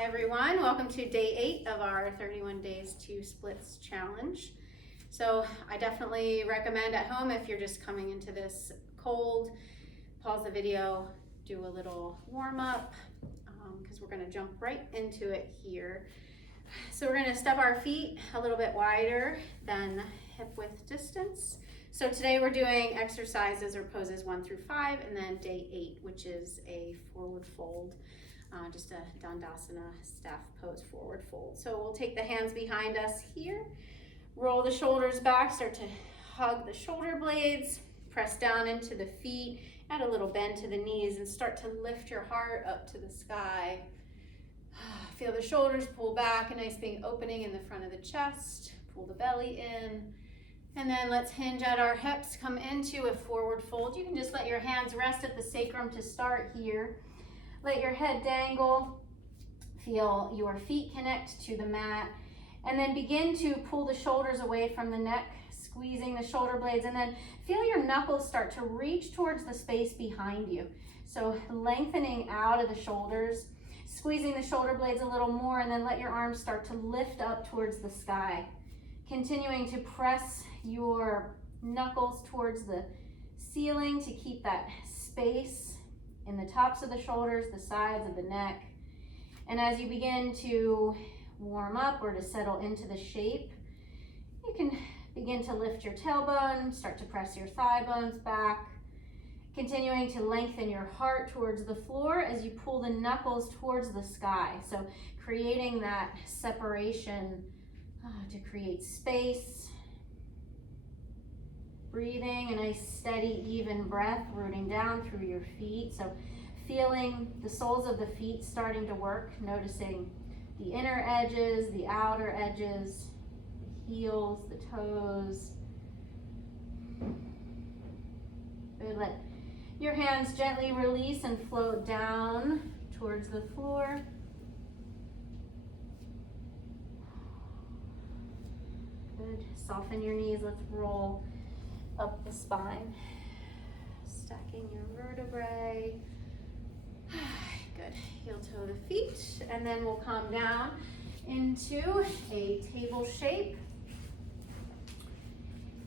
Hi everyone, welcome to day 8 of our 31 days to splits challenge. So I definitely recommend at home, if you're just coming into this cold, pause the video, do a little warm up, because we're going to jump right into it here. So we're going to step our feet a little bit wider than hip width distance. So today we're doing exercises or poses 1 through 5, and then day 8, which is a forward fold. Just a Dandasana staff pose, forward fold. So we'll take the hands behind us here, roll the shoulders back, start to hug the shoulder blades, press down into the feet, add a little bend to the knees, and start to lift your heart up to the sky. Feel the shoulders pull back, a nice big opening in the front of the chest, pull the belly in, and then let's hinge at our hips, come into a forward fold. You can just let your hands rest at the sacrum to start here. Let your head dangle, feel your feet connect to the mat, and then begin to pull the shoulders away from the neck, squeezing the shoulder blades, and then feel your knuckles start to reach towards the space behind you. So lengthening out of the shoulders, squeezing the shoulder blades a little more, and then let your arms start to lift up towards the sky. Continuing to press your knuckles towards the ceiling to keep that space in the tops of the shoulders, the sides of the neck. And as you begin to warm up or to settle into the shape, you can begin to lift your tailbone, start to press your thigh bones back, continuing to lengthen your heart towards the floor as you pull the knuckles towards the sky. So creating that separation to create space. Breathing a nice steady even breath, rooting down through your feet. So feeling the soles of the feet starting to work, noticing the inner edges, the outer edges, the heels, the toes. Good. Let your hands gently release and float down towards the floor. Good. Soften your knees. Let's roll up the spine, stacking your vertebrae. Good. Heel toe the feet, and then we'll come down into a table shape.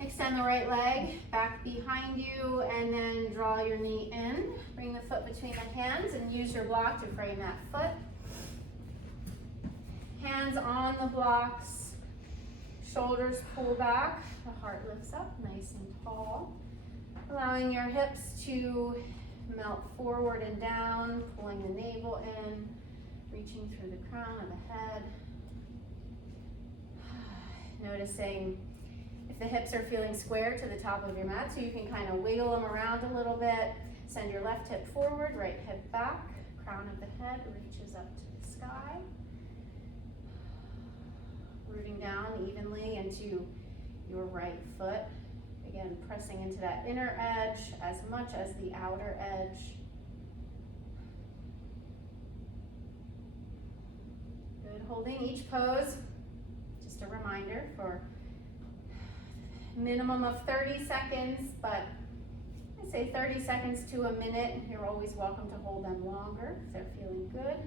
Extend the right leg back behind you, and then draw your knee in. Bring the foot between the hands and use your block to frame that foot. Hands on the blocks. Shoulders pull back, the heart lifts up nice and tall. Allowing your hips to melt forward and down, pulling the navel in, reaching through the crown of the head. Noticing if the hips are feeling square to the top of your mat, so you can kind of wiggle them around a little bit. Send your left hip forward, right hip back, crown of the head reaches up to the sky. Rooting down evenly into your right foot. Again, pressing into that inner edge as much as the outer edge. Good. Holding each pose. Just a reminder for minimum of 30 seconds, but I say 30 seconds to a minute. You're always welcome to hold them longer if they're feeling good.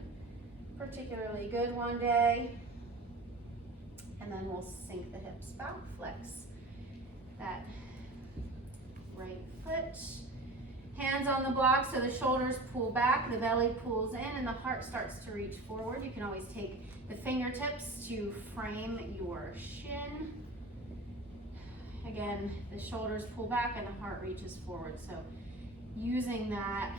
Particularly good one day. And then we'll sink the hips back, flex that right foot. Hands on the block so the shoulders pull back, the belly pulls in, and the heart starts to reach forward. You can always take the fingertips to frame your shin. Again, the shoulders pull back and the heart reaches forward. So using that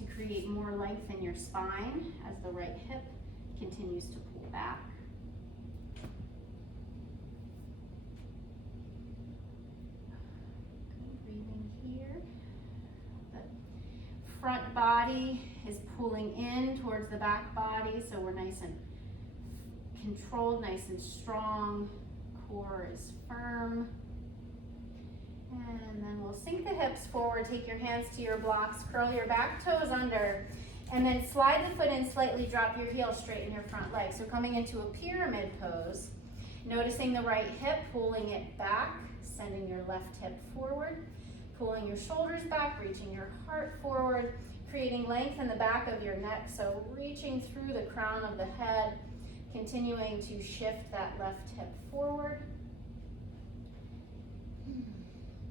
to create more length in your spine as the right hip continues to pull back. Front body is pulling in towards the back body, so we're nice and controlled, nice and strong. Core is firm. And then we'll sink the hips forward, take your hands to your blocks, curl your back toes under, and then slide the foot in slightly, drop your heel, straighten your front leg. So coming into a pyramid pose, noticing the right hip, pulling it back, sending your left hip forward. Pulling your shoulders back, reaching your heart forward, creating length in the back of your neck, so reaching through the crown of the head, continuing to shift that left hip forward.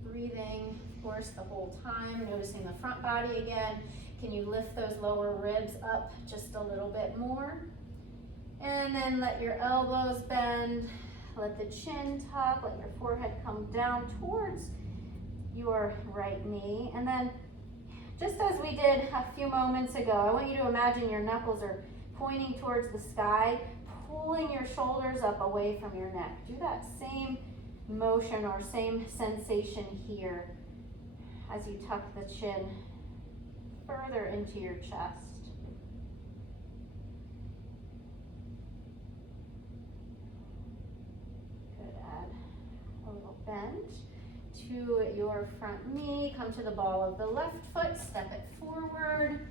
Breathing, of course, the whole time, noticing the front body again. Can you lift those lower ribs up just a little bit more? And then let your elbows bend, let the chin tuck, let your forehead come down towards your right knee. And then, just as we did a few moments ago, I want you to imagine your knuckles are pointing towards the sky, pulling your shoulders up away from your neck. Do that same motion or same sensation here as you tuck the chin further into your chest. Good, add a little bend to your front knee. Come to the ball of the left foot, step it forward.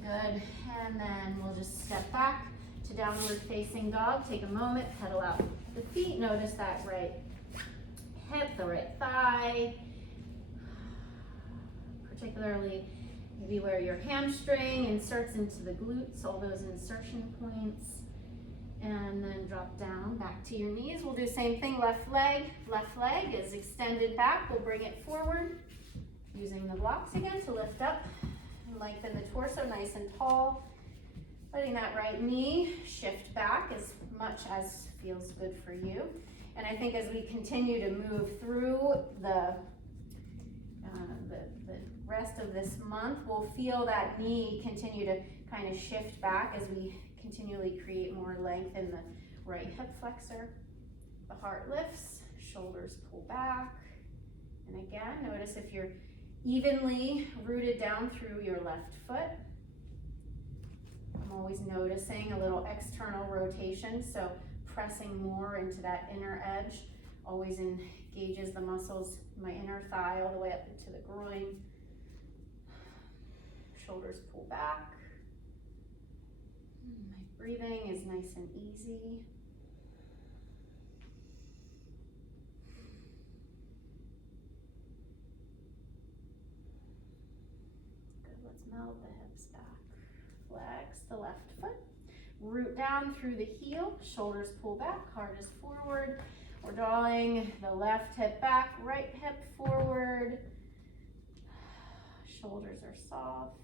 Good, and then we'll just step back to downward facing dog. Take a moment, pedal out the feet. Notice that right hip, the right thigh, particularly maybe where your hamstring inserts into the glutes, all those insertion points. And then drop down back to your knees. We'll do the same thing, left leg is extended back. We'll bring it forward, using the blocks again to lift up and lengthen the torso nice and tall. Letting that right knee shift back as much as feels good for you. And I think as we continue to move through the rest of this month, we'll feel that knee continue to kind of shift back as we continually create more length in the right hip flexor. The heart lifts, shoulders pull back. And again, notice if you're evenly rooted down through your left foot. I'm always noticing a little external rotation, so pressing more into that inner edge always engages the muscles, my inner thigh all the way up into the groin. Shoulders pull back. My breathing is nice and easy. Good, let's melt the hips back. Flex the left foot. Root down through the heel, shoulders pull back, heart is forward. We're drawing the left hip back, right hip forward. Shoulders are soft.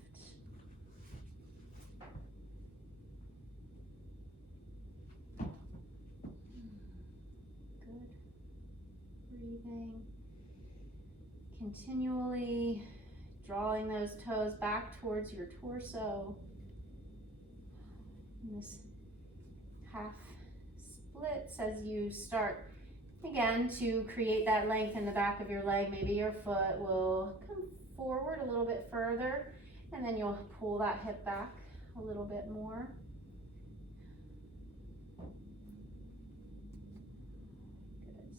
Good. Breathing. Continually drawing those toes back towards your torso. And this half splits as you start again to create that length in the back of your leg. Maybe your foot will come forward a little bit further, and then you'll pull that hip back a little bit more. Good.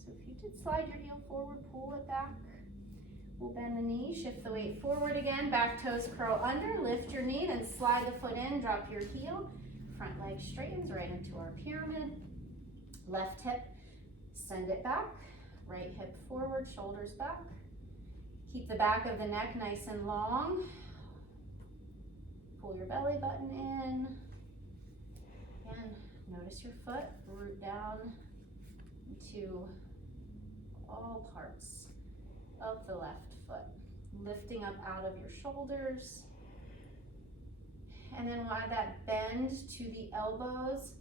So if you did slide your heel forward, pull it back. We'll bend the knee, shift the weight forward again, back toes curl under, lift your knee, then slide the foot in, drop your heel. Front leg straightens right into our pyramid. Left hip, send it back. Right hip forward, shoulders back. Keep the back of the neck nice and long. Pull your belly button in. Again, notice your foot, root down into all parts of the left foot. Lifting up out of your shoulders. And then we'll add that bend to the elbows.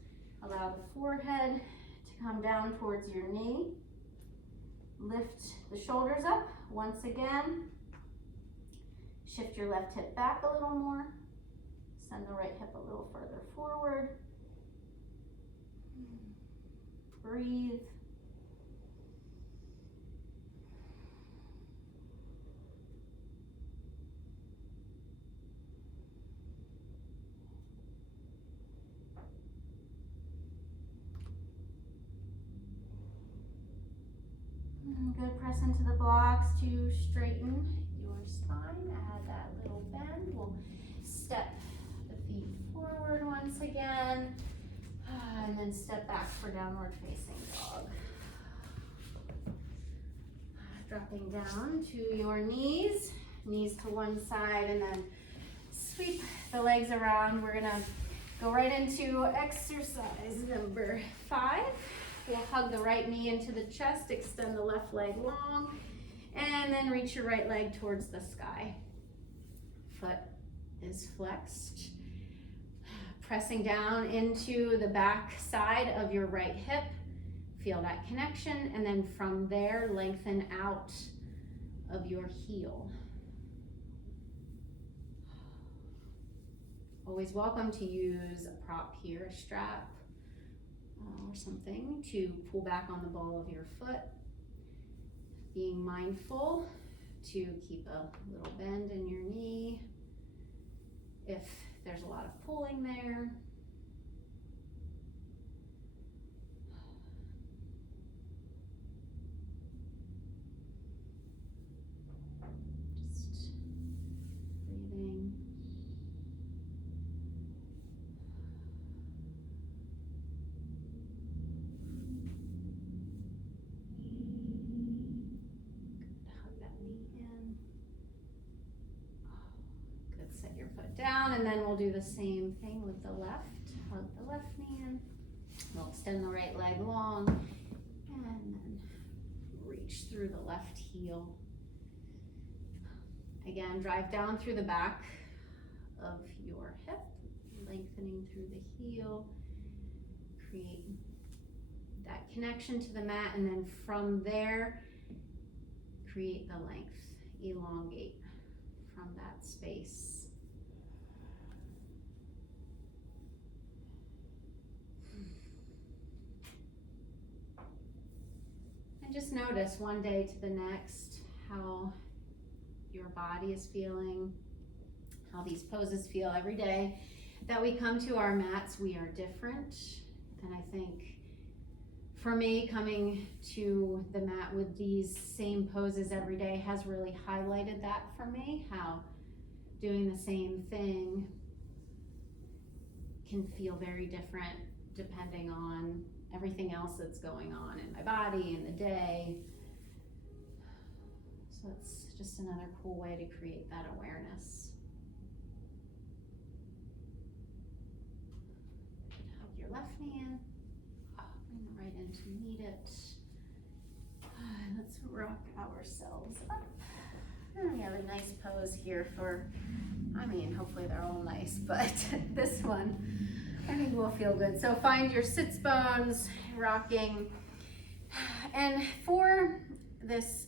Allow the forehead to come down towards your knee. Lift the shoulders up once again. Shift your left hip back a little more. Send the right hip a little further forward. Breathe. Good, press into the blocks to straighten your spine. Add that little bend. We'll step the feet forward once again, and then step back for downward facing dog. Dropping down to your knees to one side, and then the legs around. We're gonna go right into exercise number 5. We'll hug the right knee into the chest, extend the left leg long, and then reach your right leg towards the sky. Foot is flexed. Pressing down into the back side of your right hip. Feel that connection, and then from there, lengthen out of your heel. Always welcome to use a prop here, a strap or something to pull back on the ball of your foot. Being mindful to keep a little bend in your knee if there's a lot of pulling there. Just breathing. Your foot down, and then we'll do the same thing with the left. Hug the left knee in. We'll extend the right leg long, and then reach through the left heel. Again, drive down through the back of your hip, lengthening through the heel. Create that connection to the mat, and then from there, create the length. Elongate from that space. And just notice one day to the next how your body is feeling, how these poses feel every day that we come to our mats. We are different. And I think for me, coming to the mat with these same poses every day has really highlighted that for me, how doing the same thing can feel very different depending on everything else that's going on in my body in the day. So it's just another cool way to create that awareness. Hug your left knee in. Bring the right in to meet it. Let's rock ourselves up. And we have a nice pose here for, hopefully they're all nice, but this one I think will feel good. So find your sits bones, rocking. And for this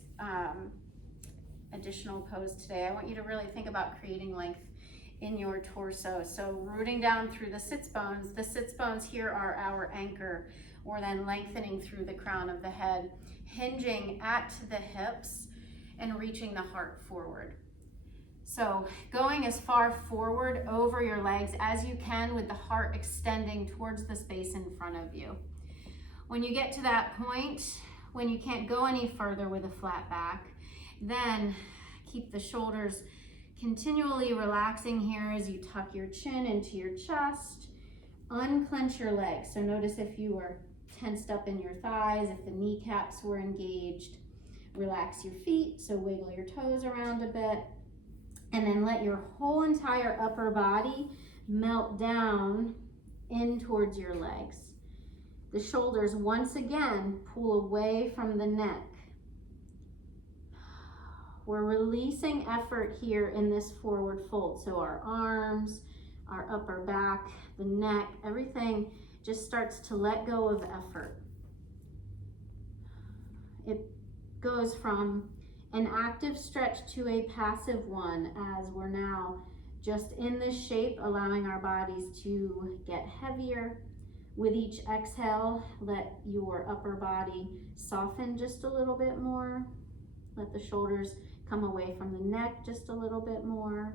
additional pose today, I want you to really think about creating length in your torso. So rooting down through the sits bones. The sits bones here are our anchor. We're then lengthening through the crown of the head, hinging at the hips and reaching the heart forward. So going as far forward over your legs as you can with the heart extending towards the space in front of you. When you get to that point, when you can't go any further with a flat back, then keep the shoulders continually relaxing here as you tuck your chin into your chest. Unclench your legs. So notice if you were tensed up in your thighs, if the kneecaps were engaged. Relax your feet, so wiggle your toes around a bit. And then let your whole entire upper body melt down in towards your legs. The shoulders once again pull away from the neck. We're releasing effort here in this forward fold. So our arms, our upper back, the neck, everything just starts to let go of effort. It goes from an active stretch to a passive one as we're now just in this shape, allowing our bodies to get heavier. With each exhale, let your upper body soften just a little bit more. Let the shoulders come away from the neck just a little bit more.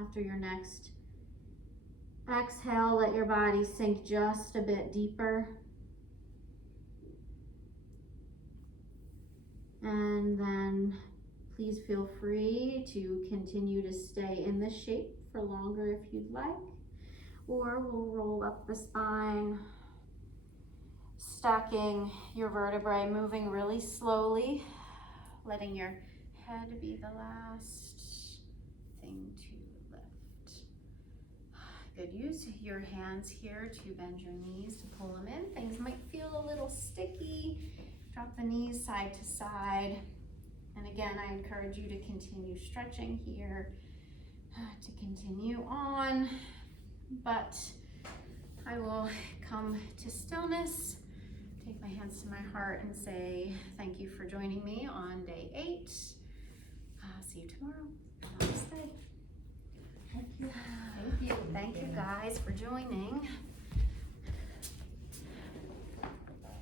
After your next exhale, let your body sink just a bit deeper. And then please feel free to continue to stay in this shape for longer if you'd like. or we'll roll up the spine, stacking your vertebrae, moving really slowly, letting your head be the last thing to lift. Good. Use your hands here to bend your knees to pull them in. Things might feel a little sticky. Drop the knees side to side. And again, I encourage you to continue stretching here, to continue on. But I will come to stillness, take my hands to my heart and say thank you for joining me on day 8. See you tomorrow. Namaste. Thank you. Thank you. Thank you guys for joining.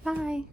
Bye.